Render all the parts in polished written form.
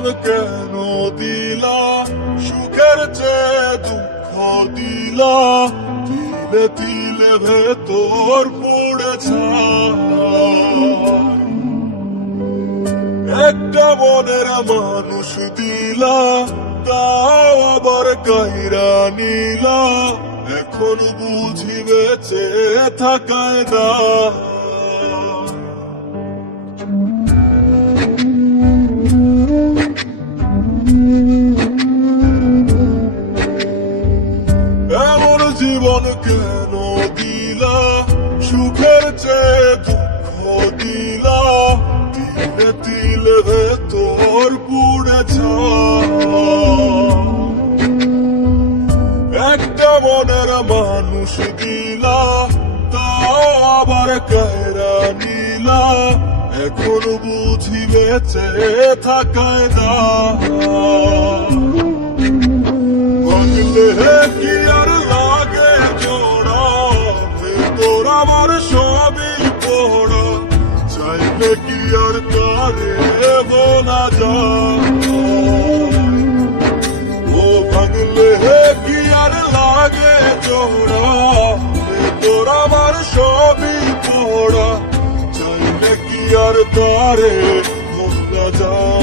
জীবন কেন দিলা, সুখের চেয়ে দুঃখ দিলা, তিলে তিলে ভেতর পড়েছা। একটা মনের মানুষ দিলা, তাও আবার কাইরা নিলা, এখন বুঝি বেঁচে থাকায় না। এমন জীবন কেন দিলা, সুখের চেয়ে দুঃখ দিলা, তিলে তিলে ভেতর পুড়েছা। একটা মনের মানুষ দিলা, তাও আবার কায়রা নিলা, এখন বুঝি বেঁচে থাকায় না। ভাঙলে কি আর লাগে জোড়া, ভেতর আমার সবই পড়া, চাইলে কি আর তারে বলা যায়। ও ভাঙলে কি আর লাগে জোড়া, ভেতর আমার সবই পড়া, চাইলে কি আর তারে বলা যায়।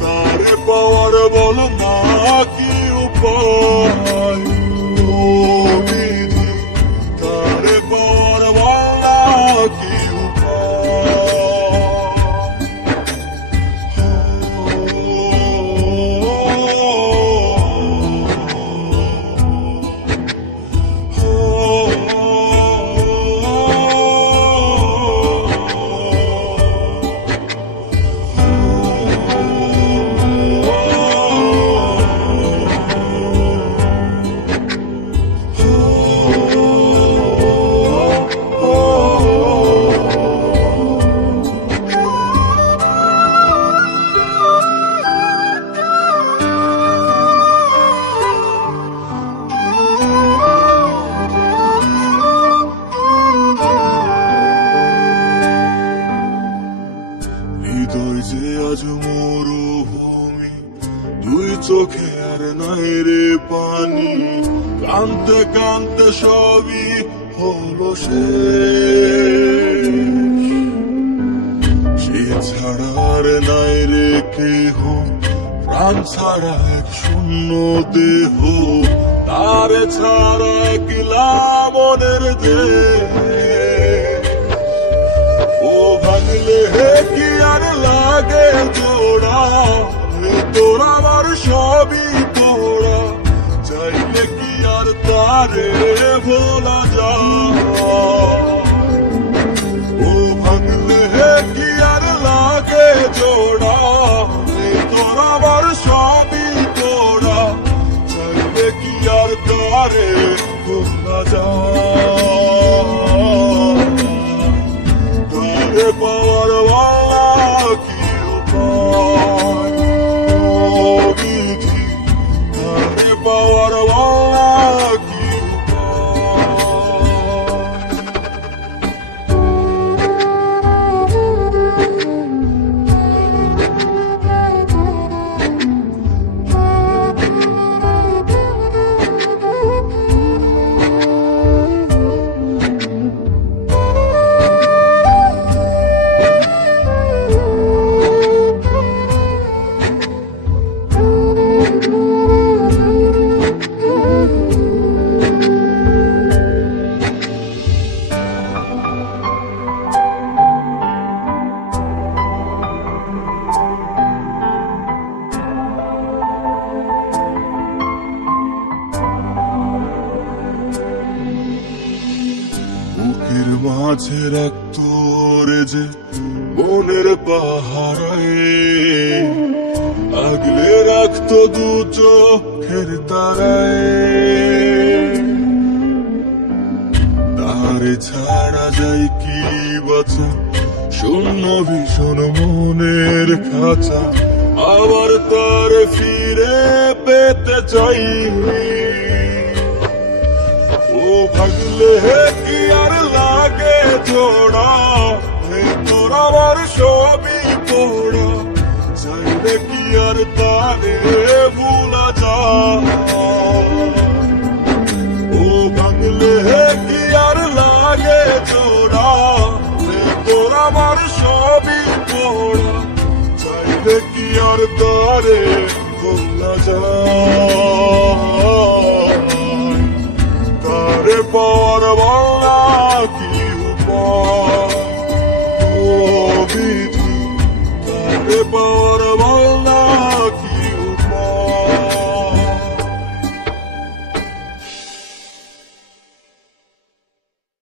তারে পাওয়ার বল না কি উপায়, ও বিধি তারে পাওয়ার বল না কি হৃদয় যে আজ মরুভূমি, দুই চোখে আর নাই রে পানি, কানতে কানতে সবই হলো সে ছাড়া আর নাই রে কেহ, প্রাণ ছাড়া এক শূন্য দেহ, তারে ছাড়া একলা মনের দেহ। ও ভাঙলে কি আর লাগে জোড়া, ভেতর আমার সবই তোড়া, চাইলে কি আর তারে ভোলা যায়। ও ভাঙলে কি আর লাগে জোড়া, ভেতর আমার সবই তোড়া, চাইলে কি আর তারে ভোলা যায়। তারে পাওয়ার বলা কি উপায়, ও বিধি তারে পাওয়ার বলা কি বুকের মাঝে রাখতো রে যে মনের পাহারায়, আগলে রাখতো দু চোখের তারায়, তারে ছাড়া যায় কি বাঁচা, শূন্য ভীষণ মনের খাঁচা, আবার তার ফিরে পেতে চাই। ও ভাগলে কি আর লাগে জোড়া, তোর আমার সবই আর তারে ভুলা যায়? ও ভাঙলে কি আর লাগে জোড়া, তোর আমার সবই তোরা, চাইলে কি আর তারে ভুলা যায়? তারে পাওয়ার বলা কি উপায়?